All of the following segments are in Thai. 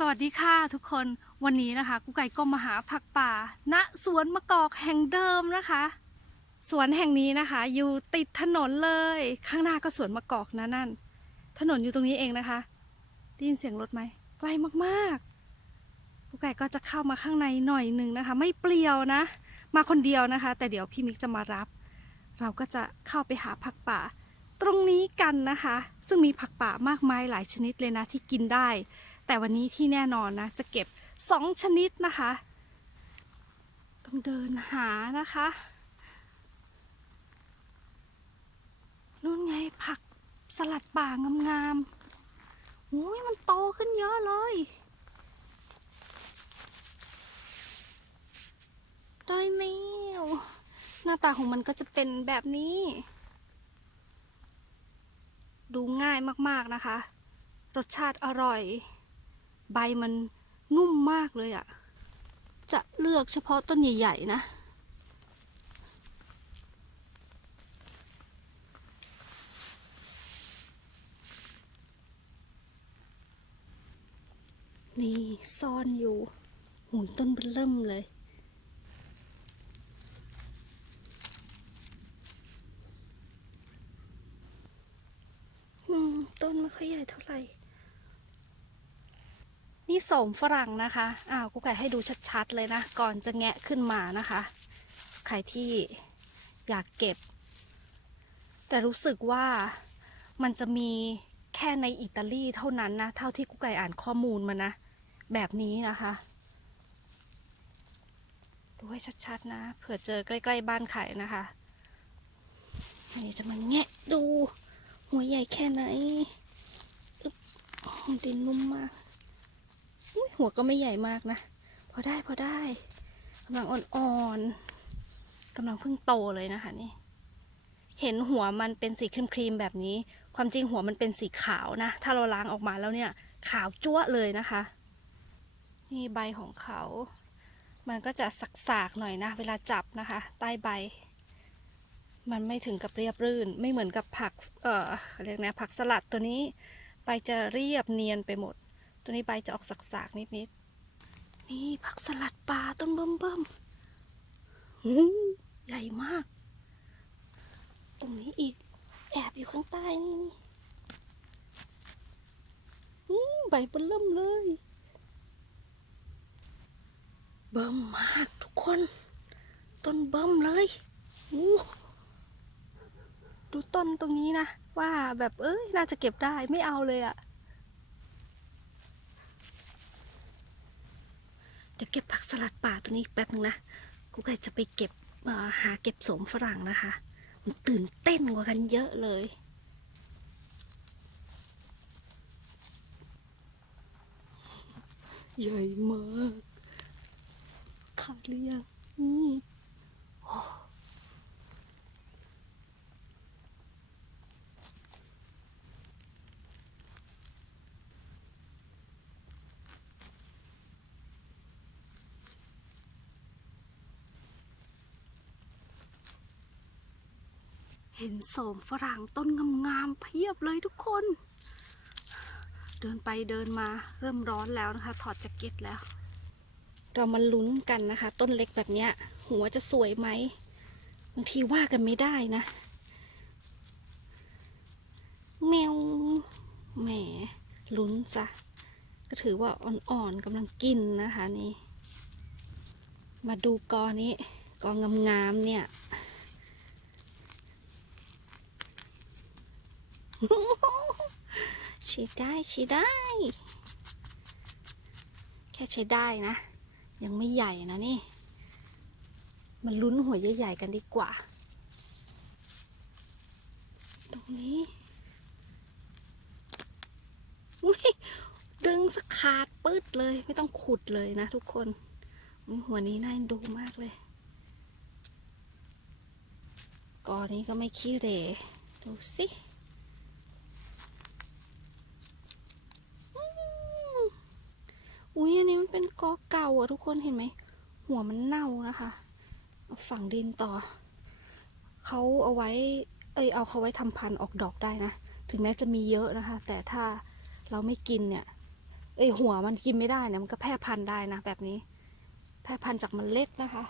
สวัสดีค่ะทุกคนวันนี้นะคะกุ๊กไก่ก็มาหาผักป่า ณสวนมะกอกแห่งเดิมนะคะ สวนแห่งนี้นะคะ อยู่ติดถนนเลย ข้างหน้าก็สวนมะกอกนะนั่น ถนนอยู่ตรงนี้เองนะคะได้ยินเสียงรถไหมไกลมากๆกุ๊กไก่ก็จะเข้ามาข้างในหน่อยหนึ่งนะคะ ไม่เปลี่ยวนะ มาคนเดียวนะคะ แต่เดี๋ยวพี่มิกจะมารับ เราก็จะเข้าไปหาผักป่า ตรงนี้กันนะคะ ซึ่งมีผักป่ามากมายหลายชนิดเลยนะที่กินได้ แต่วันนี้ที่แน่นอนนะ จะเก็บสองชนิดนะคะ ต้องเดินหานะคะนู่นไงผักสลัดป่างามๆอุ้ยมันโตขึ้นเยอะเลย ได้แล้วหน้าตาของมันก็จะเป็นแบบนี้ ดูง่ายมากๆนะคะ รสชาติอร่อย ใบมันนุ่มมากเลยอะ่ะ จะเลือกเฉพาะต้นใหญ่ ๆ นะ นี่ซ่อนอยู่หูต้นเบนเริ่มเลยต้นไม่ค่อยใหญ่เท่าไหร่ นี่โสมฝรั่งนะคะ อ้าวกูไก่ให้ดูชัดๆเลยนะ ก่อนจะแงะขึ้นมานะคะ ใครที่อยากเก็บ แต่รู้สึกว่ามันจะมีแค่ในอิตาลีเท่านั้นนะ เท่าที่กูไก่อ่านข้อมูลมานะ แบบนี้นะคะ ดูให้ชัดๆนะ เผื่อเจอใกล้ๆบ้านไข่นะคะอันนี้จะมาแงะดู หัวใหญ่แค่ไหนอึ๊บดินนุ่มมาก หัวก็ไม่ใหญ่มากนะ พอได้พอได้กำลังอ่อนๆกำลังเพิ่งโตเลยนะคะนี่ เห็นหัวมันเป็นสีครีมๆแบบนี้ ความจริงหัวมันเป็นสีขาวนะ ถ้าเราล้างออกมาแล้วเนี่ย ขาวจั๊วะเลยนะคะ นี่ใบของเขา มันก็จะสักๆหน่อยนะ เวลาจับนะคะ ใต้ใบ มันไม่ถึงกับเรียบรื่น ไม่เหมือนกับผัก เอ่อเรียกนะผักสลัดตัวนี้ ใบจะเรียบเนียนไปหมด ตัวนี้ใบจะออกสักๆ นิดๆนี่ผักสลัดปลาต้นเบิ่มๆหูใหญ่มาก ตรงนี้อีก แอบอยู่ข้างใต้นี่นี่อืมใบเบิ่มเลย เบิ่มมากทุกคน ต้นเบิ่มเลยอู้ดูต้นตรงนี้นะ ว่าแบบเอ้ยน่าจะเก็บได้ไม่เอาเลยอะ เดี๋ยวเก็บผักสลัดป่าตัวนี้แป๊บนึงนะกูไก่จะไปเก็บหาเก็บสมฝรั่งนะคะ มันตื่นเต้นกว่ากันเยอะเลย ใหญ่มากขาดหรือยังนี่ เห็นโสมฝรั่งต้นงามๆเพียบเลยทุกคน เดินไปเดินมาเริ่มร้อนแล้วนะคะ ถอดแจ็คเก็ตแล้ว เรามาลุ้นกันนะคะ ต้นเล็กแบบนี้หัวจะสวยไหมบางทีว่ากันไม่ได้นะ แมวแหมลุ้นจ้ะก็ถือว่าอ่อนๆกำลังกินนะคะนี่ มาดูกอนี้กองามๆเนี่ย ใช้ได้ใช้ได้ แค่ใช้ได้นะ ยังไม่ใหญ่นะนี่ มันลุ้นหัวใหญ่ๆกันดีกว่า ตรงนี้ดึงสกขาดปืดเลยไม่ต้องขุดเลยนะทุกคนหัวนี้น่าดูมากเลยกอนี้ก็ไม่ขี้เรดูสิ อุ้ยอันนี้มันเป็นกอเก่าอะทุกคนเห็นไหม หัวมันเน่านะคะเอาฝังดินต่อ เขาเอาไว้ เอยเอาเขาไว้ทำพันธุ์ออกดอกได้นะ ถึงแม้จะมีเยอะนะคะ แต่ถ้าเราไม่กินเนี่ย เอยหัวมันกินไม่ได้นะมันก็แพร่พันธุ์ได้นะแบบนี้ แพร่พันธุ์จากเมล็ดนะคะ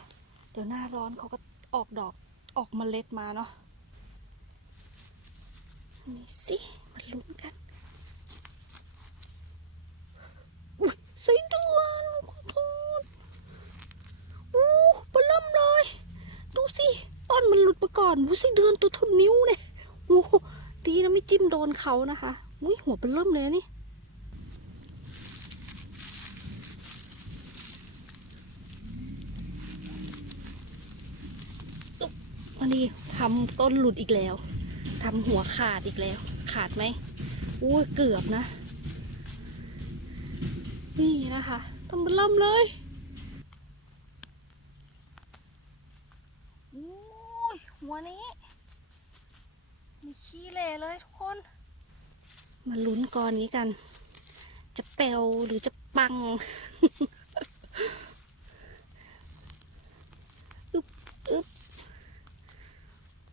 เดี๋ยวหน้าร้อนเขาก็ออกดอกออกมเมล็ดมาเนาะนี่สิมาลุ้นกัน อุ้ยดือนขอโทษอู้ปลาล่มเลย ดูสิต้นมันหลุดมาก่อนอู้ไส้เดือนตัวท่านิ้วเนี่ยโอ้ดีนะไม่จิ้มโดนเขานะคะอุ้ยหัวเป็นเริ่มเลยนี่วันนี้ทำต้นหลุดอีกแล้วทำหัวขาดอีกแล้ว ขาดไหมอุ้ยเกือบนะ นี่นะคะต้นมันเริ่มเลยอุ้ยหัวนี้ มีขี้เละเลยทุกคน มาลุ้นกอนนี้กัน จะเปลวหรือจะปังอึ๊บอึ๊บ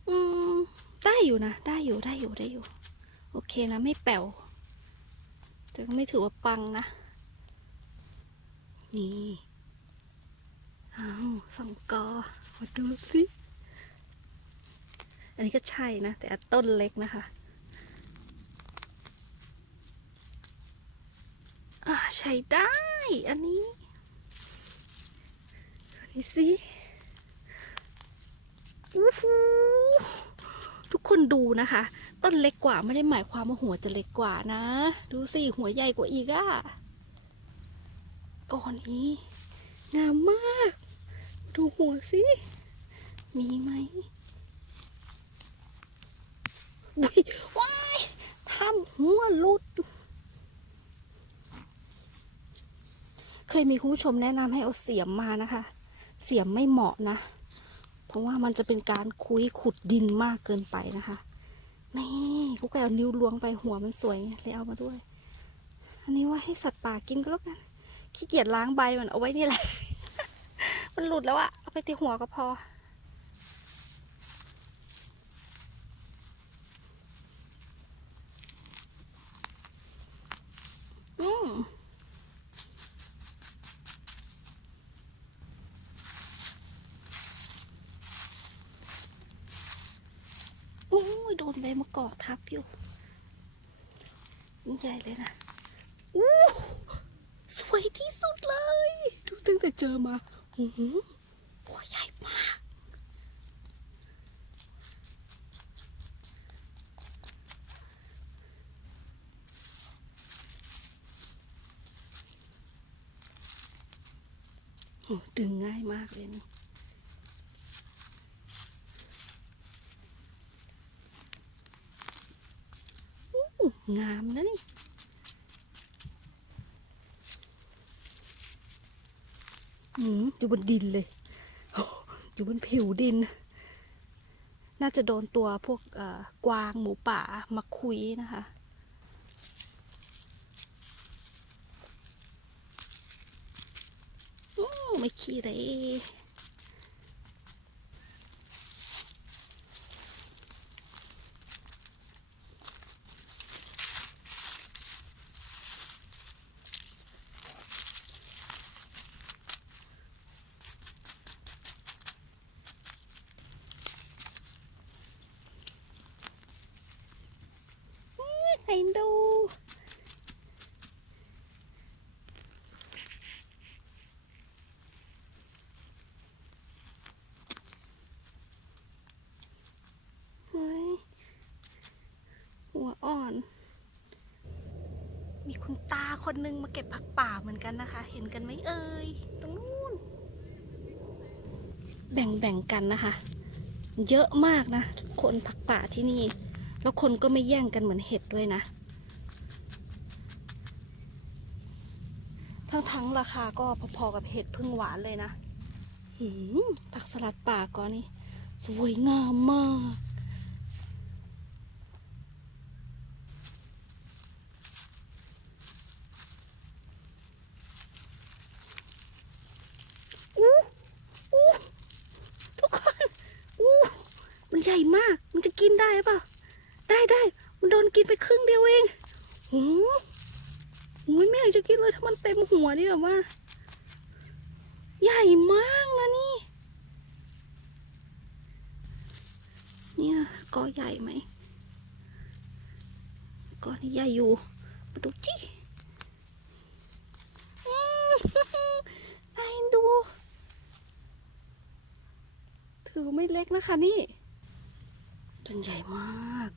อืมได้อยู่นะ ได้อยู่ได้อยู่ได้อยู่ โอเคนะ ไม่แป๋วแต่ก็ไม่ถือว่าปังนะ นี่อ้าวสองกอมาดูสิอันนี้ก็ใช่นะ แต่ต้นเล็กนะคะอ่าใช้ได้ อันนี้อันนี้สิอู้หูทุกคนดูนะคะ ต้นเล็กกว่าไม่ได้หมายความว่าหัวจะเล็กกว่านะ ดูสิ หัวใหญ่กว่าอีกอะ ก่อนนี้งามมาก ดูหัวสิ มีไหมอุ้ยว้ายทำหัวลุด เคยมีคุณผู้ชมแนะนำให้เอาเสียมมานะคะ เสียมไม่เหมาะนะ เพราะว่ามันจะเป็นการคุยขุดดินมากเกินไปนะคะนี่กุ๊กแกเอานิ้วล้วงไปหัวมันสวยไงเลยเอามาด้วย อันนี้ว่าให้สัตว์ป่ากินก็แล้วกัน ขี้เกียจล้างใบมันเอาไว้นี่แหละ มันหลุดแล้วอะเอาไปตีหัวก็พอ อืมโอ้ยโดนใบมะกอกทับอยู่ใหญ่เลยนะ วยที่สุดเลย ดูตั้งแต่เจอมาโอ้โหหัวใหญ่มาก โอ้ดึงง่ายมากเลยนี่งามนะนี่ อยู่บนดินเลย อยู่บนผิวดิน น่าจะโดนตัวพวกกวางหมูป่ามาคุยนะคะ ไม่ขี้เลย เห็นดู เฮ้ย หัวอ่อน มีคุณตาคนนึงมาเก็บผักป่าเหมือนกันนะคะ เห็นกันไหมเอ่ยตรงนู้น แบ่งๆกันนะคะ เยอะมากนะ คนผักป่าที่นี่ แล้วคนก็ไม่แย่งกันเหมือนเห็ดด้วยนะ ทั้งๆราคาก็พอๆกับเห็ดพึ่งหวานเลยนะหืมผักสลัดป่าก็นี่ สวยงามมาก อู้อู้ทุกคน อู้ มันใหญ่มาก มันจะกินได้หรื อุ้ยไม่อยากจะคิดเลยถ้ามันเต็มหัวนี่แบบว่า ใหญ่มากนะนี่ เนี่ยกอใหญ่ไหมกอนี่ใหญ่อยู่มาดูจิอืมน่าเอ็นดู ถือไม่เล็กนะคะนี่ต้นใหญ่มาก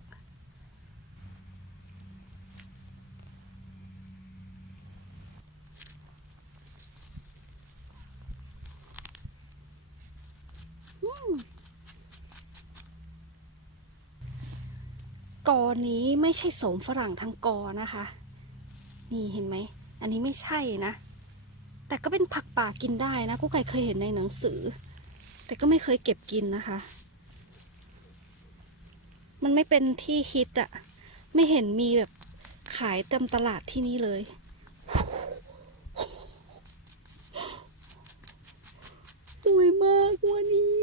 กอนี้ไม่ใช่โสมฝรั่งทั้งกอนะคะ นี่เห็นไหม อันนี้ไม่ใช่นะ แต่ก็เป็นผักป่ากินได้นะกุ๊กไก่เคยเห็นในหนังสือ แต่ก็ไม่เคยเก็บกินนะคะ มันไม่เป็นที่ฮิตอะไม่เห็นมีแบบขายเต็มตลาดที่นี่เลย สวยมากวันนี้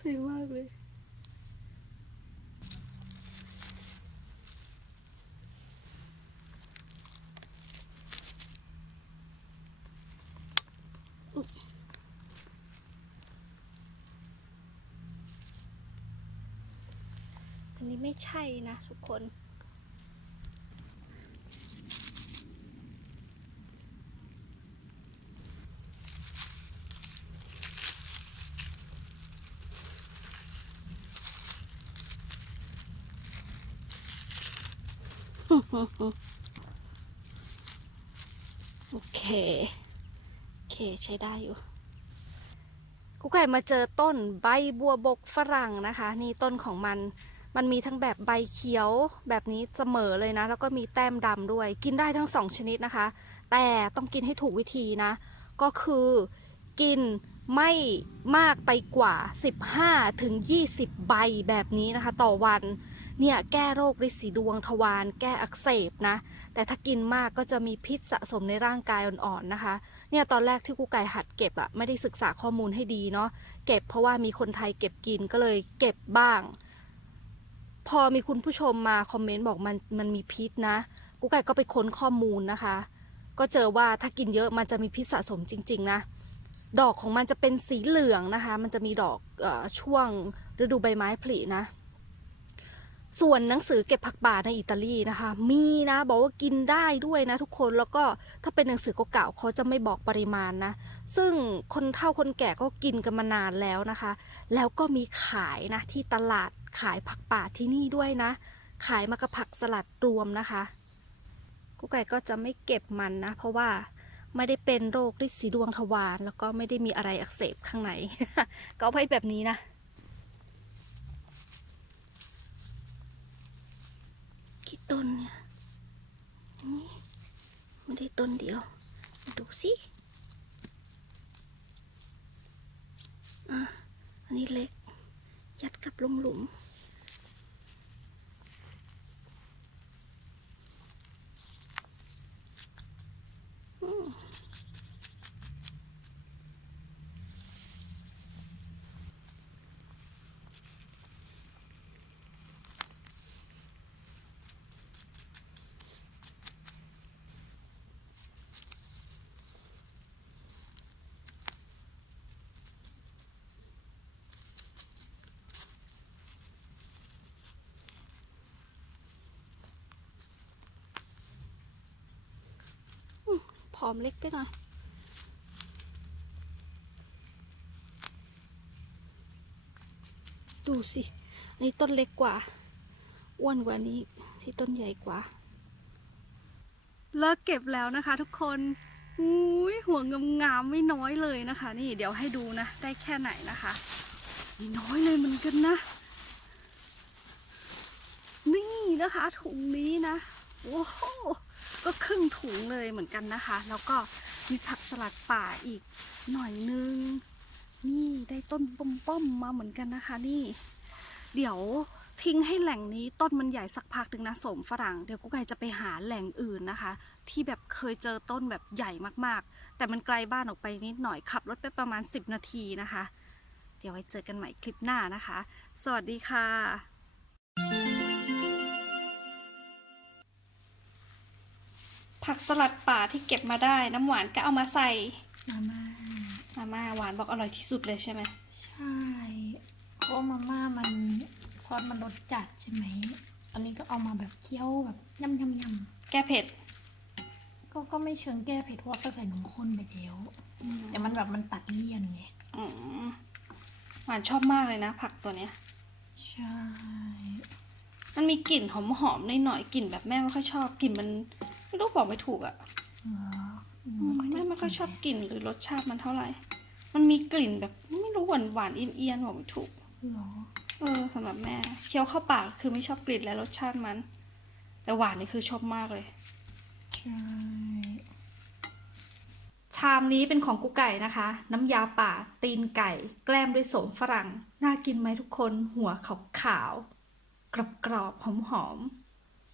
สวยมากเลย อันนี้ไม่ ใช่นะทุกคน โอเค โอเค ใช้ได้อยู่กุ๊กไก่มาเจอต้นใบบัวบกฝรั่งนะคะ นี่ต้นของมัน มันมีทั้งแบบใบเขียวแบบนี้เสมอเลยนะ แล้วก็มีแต้มดำด้วย กินได้ทั้งสองชนิดนะคะ แต่ต้องกินให้ถูกวิธีนะ ก็คือกินไม่มากไปกว่า 15ถึง20 ใบแบบนี้นะคะ ต่อวัน เนี่ยแก้โรคริดสีดวงทวารแก้อักเสบนะ แต่ถ้ากินมากก็จะมีพิษสะสมในร่างกายอ่อนๆนะคะ เนี่ยตอนแรกที่กูไก่หัดเก็บอะไม่ได้ศึกษาข้อมูลให้ดีเนาะ เก็บเพราะว่ามีคนไทยเก็บกินก็เลยเก็บบ้าง พอมีคุณผู้ชมมาคอมเมนต์บอกมันมันมีพิษนะกูไก่ก็ไปค้นข้อมูลนะคะ ก็เจอว่าถ้ากินเยอะมันจะมีพิษสะสมจริง ๆ นะ ดอกของมันจะเป็นสีเหลืองนะคะ มันจะมีดอกออช่วงฤดูใบไม้ผลินะ ส่วนหนังสือเก็บผักป่าในอิตาลีนะคะ มีนะบอกว่ากินได้ด้วยนะทุกคนแล้วก็ถ้าเป็นหนังสือเก่าๆเขาจะไม่บอกปริมาณนะ ซึ่งคนเฒ่าคนแก่ก็กินกันมานานแล้วนะคะ แล้วก็มีขายนะที่ตลาด ขายผักป่าที่นี่ด้วยนะ ขายมากับผักสลัดรวมนะคะกุ๊กไก่ก็จะไม่เก็บมันนะ เพราะว่าไม่ได้เป็นโรคริดสีดวงทวารแล้วก็ไม่ได้มีอะไรอักเสบข้างในก็เอาไว้แบบนี้นะกี่ต้นเนี่ยนี่ไม่ได้ต้นเดียว ดูสิอะอันนี้เล็ก ยัดกับหลุมหลุมอืมผ อมเล็กไปหน่อยดูสิอันนี้ต้นเล็กกว่า อ้วนกว่านี้ที่ต้นใหญ่กว่า เลิกเก็บแล้วนะคะทุกคนอุ้ยหัวงามๆไม่น้อยเลยนะคะ นี่เดี๋ยวให้ดูนะ ได้แค่ไหนนะคะไม่น้อยเลยเหมือนกันนะ นี่นะคะถุงนี้นะ โอ้โห ครึ่งถุงเลยเหมือนกันนะคะ แล้วก็มีผักสลัดป่าอีกหน่อยนึง นี่ได้ต้นป้อมๆมาเหมือนกันนะคะ นี่ เดี๋ยวทิ้งให้แหล่งนี้ต้นมันใหญ่สักพักหนึ่งนะสมฝรั่งเดี๋ยวกุ๊กไก่จะไปหาแหล่งอื่นนะคะ ที่แบบเคยเจอต้นแบบใหญ่มากๆ แต่มันไกลบ้านออกไปนิดหน่อยขับรถไปประมาณ 10 นาทีนะคะ เดี๋ยวไว้เจอกันใหม่คลิปหน้านะคะ สวัสดีค่ะ ผผักสลัดป่าที่เก็บมาได้ น้ำหวานก็เอามาใส่มาม่ามาม่าหวานบอกอร่อยที่สุดเลยใช่ไหมใช่เพราะว่ามาม่ามันซอสมันรสจัดใช่ไหมอันนี้ก็เอามาแบบเคี่ยวแบบยำยำยแก้เผ็ดำก็ก็ไม่เชิงแก้เผ็ดเพราะว่าก็ใส่นมข้นไปแล้วแต่มันแบบมันตัดเลี่ยนไงอืมหวานชอบมากเลยนะ ผักตัวเนี้ย ใช่มันมีกลิ่นหอมๆหน่อยๆกลิ่นแบบแม่ไม่ค่อยชอบกลิ่นมัน ไม่รู้บอกไม่ถูกอะเหรออือืมด้แม่ไม่ค่อยกินชอบกลิ่นหรือรสชาติมันเท่าไหร่ มันมีกลิ่นแบบไม่รู้หวานหวานๆเอียนๆบอกไม่ถูกเหรอเออสำหรับแม่ เคี้ยวเข้าปากคือไม่ชอบกลิ่นและรสชาติมัน แต่หวานนี่คือชอบมากเลยใช่ชามนี้เป็นของกุ๊กไก่นะคะ น้ำยาป่า ตีนไก่ แกล้มด้วยโสมฝรั่ง น่ากินไหมทุกคน หัวขาวขาวๆกรอบกรอบๆหอมหอมๆ